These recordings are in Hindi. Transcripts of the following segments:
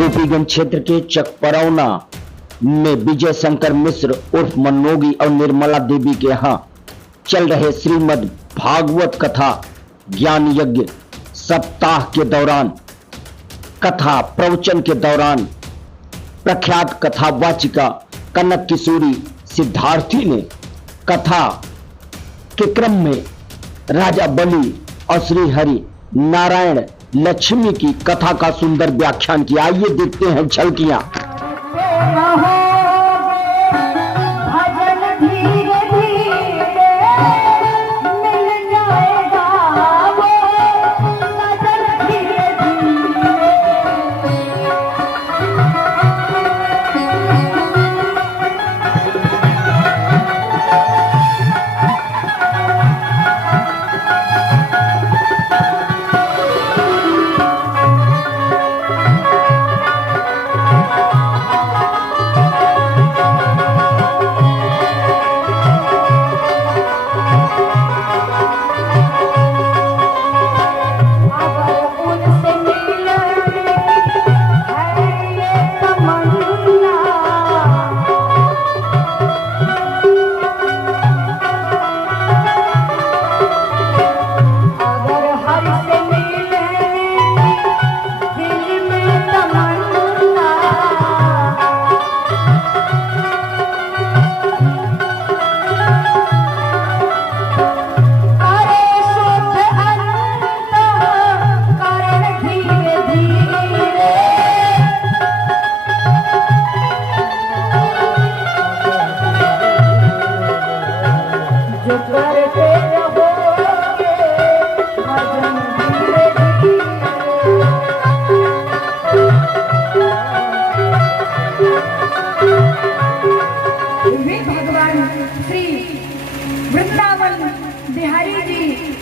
गोपीगंज क्षेत्र के चकपरौना में विजय शंकर मिश्र उर्फ मनोगी और निर्मला देवी के यहाँ चल रहे श्रीमद् भागवत कथा ज्ञान यज्ञ सप्ताह के दौरान कथा प्रवचन के दौरान प्रख्यात कथावाचिका कनक किशोरी सिद्धार्थी ने कथा के क्रम में राजा बलि और श्री हरि नारायण लक्ष्मी की कथा का सुंदर व्याख्यान किया। आइए देखते हैं झलकियां।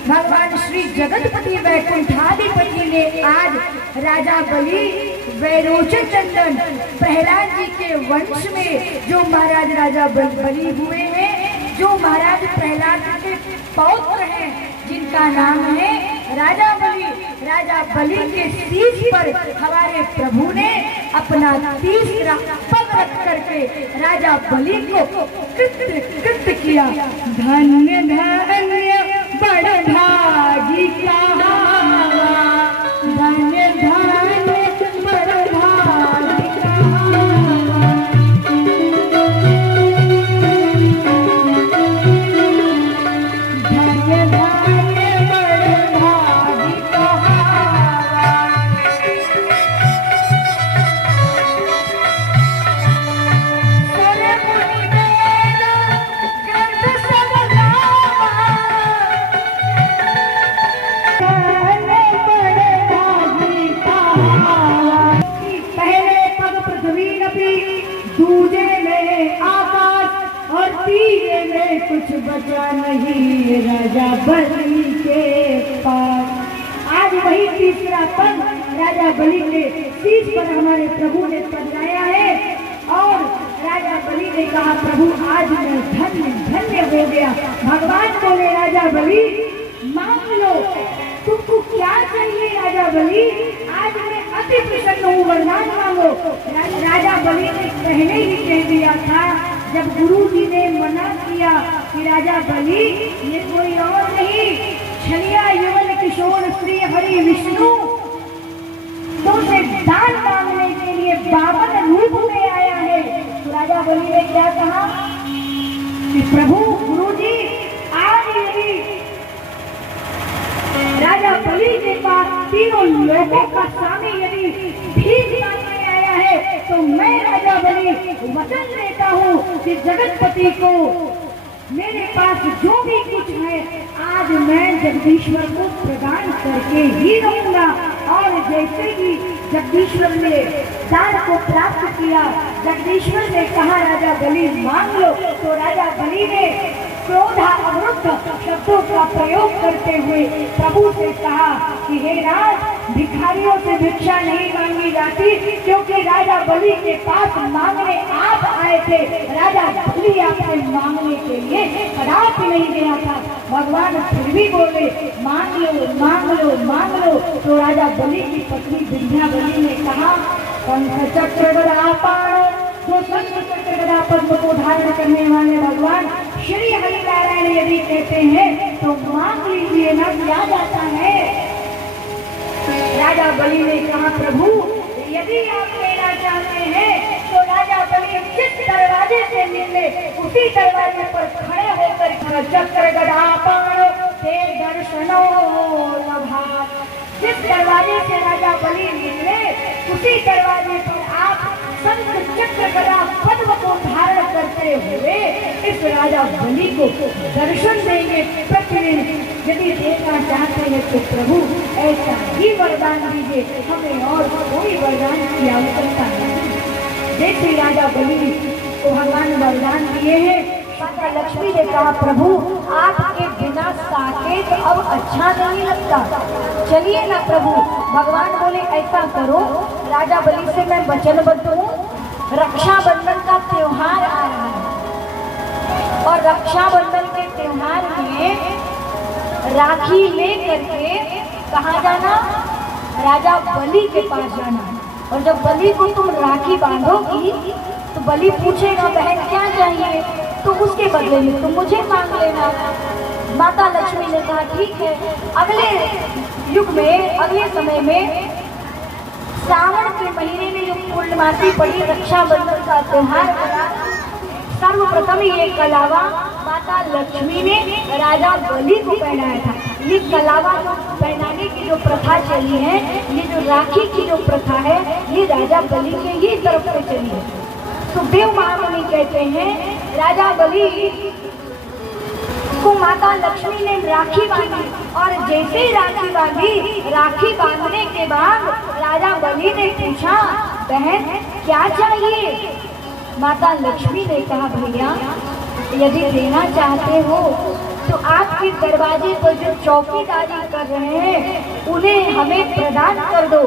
भगवान श्री जगतपति वैकुंठाधिपति ने आज राजा बलि वैरोचन चंदन प्रहलाद जी के वंश में जो महाराज राजा बलि हुए हैं, जो महाराज प्रहलाद के पौत्र हैं, जिनका नाम है राजा बलि के शीश पर हमारे प्रभु ने अपना तीसरा पग रख करके राजा बलि को कृत किया। धन्य धन्य बड़ भागी का धन्य धन्य बड़ भागी का धन्य धन्य बड़ भागी का सोने मुनि वेद ग्रंथ सब दूजे में आकाश और तीजे में कुछ बचा नहीं राजा बलि के पास। आज वही तीसरा पद राजा बलि के शीश पर हमारे प्रभु ने सजाया है और राजा बलि ने कहा, प्रभु आज मैं धन्य धन्य हो गया। भगवान बोले, राजा बलि मांग लो, तुमको क्या चाहिए राजा बलि, आज मैं अति प्रसन्न हूँ, वरदान मांगो। राजा बलि ने पहले ही कह दिया था, जब गुरु जी ने मना किया कि राजा बलि ये कोई और नहीं, छलिया यवन किशोर श्री हरि विष्णु तुमसे दान मांगने के लिए 52 रूप में आया है। तो राजा बलि ने क्या कहा कि प्रभु गुरु जी आज यदि राजा बलि के पास तीनों लोगों का स्वामी यदि भीख मांगने आया है, तो मैं राजा बलि वचन देता हूँ कि जगतपति को मेरे पास जो भी कुछ है आज मैं जगदीश्वर को प्रदान करके ही रहूंगा। और जैसे ही जगदीश्वर ने दान को प्राप्त किया, जगदीश्वर ने कहा राजा बलि मांग लो, तो राजा बलि ने क्रोधा अवरुद्ध शब्दों का प्रयोग करते हुए प्रभु से कहा कि हे राज, भिखारियों से भिक्षा नहीं मांगी जाती, क्योंकि राजा बलि के पास मांगने आप आए थे, राजा बलि आपसे मांगने के लिए कदापि नहीं गया था। भगवान फिर भी बोले मांग लो मांग लो मांग लो। तो राजा बलि की पत्नी विंध्यावली ने कहा शंख चक्र गदा पाणो, जो शंख चक्र गदा पद्म को धारण करने वाले भगवान श्री हरिनारायण यदि कहते हैं तो मांग लीजिए ना, क्या जाता है। राजा बलि ने कहा प्रभु यदि आप लेना चाहते हैं तो राजा बलि जिस दरवाजे से निकले उसी दरवाजे पर खड़े होकर चक्र गदा पाणो ते दर्शनो लभा। जिस दरवाजे से राजा बलि निकले उसी दरवाजे पर आप शंख चक्र गदा पद्म को धारण करते हुए इस राजा बलि को दर्शन देंगे प्रतिदिन। यदि देखना चाहते हैं तो प्रभु ऐसा ही वरदान दीजिए, हमें और कोई वरदान की आवश्यकता नहीं। देखिए राजा बलि को भगवान वरदान दिए हैं। माता लक्ष्मी ने कहा प्रभु आपके बिना साकेत अब अच्छा नहीं लगता, चलिए ना प्रभु। भगवान बोले ऐसा करो, राजा बलि से मैं वचनबद्ध हूँ, रक्षाबंधन का त्योहार आ रहा है और रक्षाबंधन के त्योहार में राखी ले करके कहाँ जाना, राजा बलि के पास जाना। और जब बलि को तुम राखी बांधोगी तो बलि पूछेगा बहन क्या चाहिए, तो उसके बदले में तुम मुझे मांग लेना। माता लक्ष्मी ने कहा ठीक है। अगले युग में, अगले समय में श्रावण के महीने में जो पूर्णमासी पड़ी, रक्षाबंधन का त्योहार पड़ा, सर्वप्रथम ये कलावा माता लक्ष्मी ने राजा बलि को पहनाया था। ये कलावा जो पहनाने की जो प्रथा चली है, ये जो राखी की जो प्रथा है, ये राजा बलि के ही तरफ से चली है। सुखदेव महामुनि कहते हैं राजा बलि को माता लक्ष्मी ने राखी बांधी और जैसे ही राखी बांधी, राखी बांधने के बाद राजा बलि ने पूछा बहन क्या चाहिए। माता लक्ष्मी ने कहा भैया यदि देना चाहते हो तो आपके दरवाजे पर जो चौकीदारी कर रहे हैं उन्हें हमें प्रदान कर दो।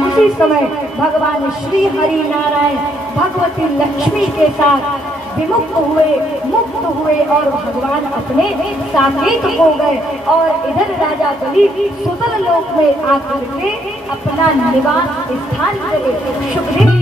उसी समय भगवान श्री हरि नारायण भगवती लक्ष्मी के साथ विमुक्त हुए, मुक्त हुए और भगवान अपने साकेत हो गए और इधर राजा बलि सुतल लोक में आकर के अपना निवास स्थान करे। शुक्रिया।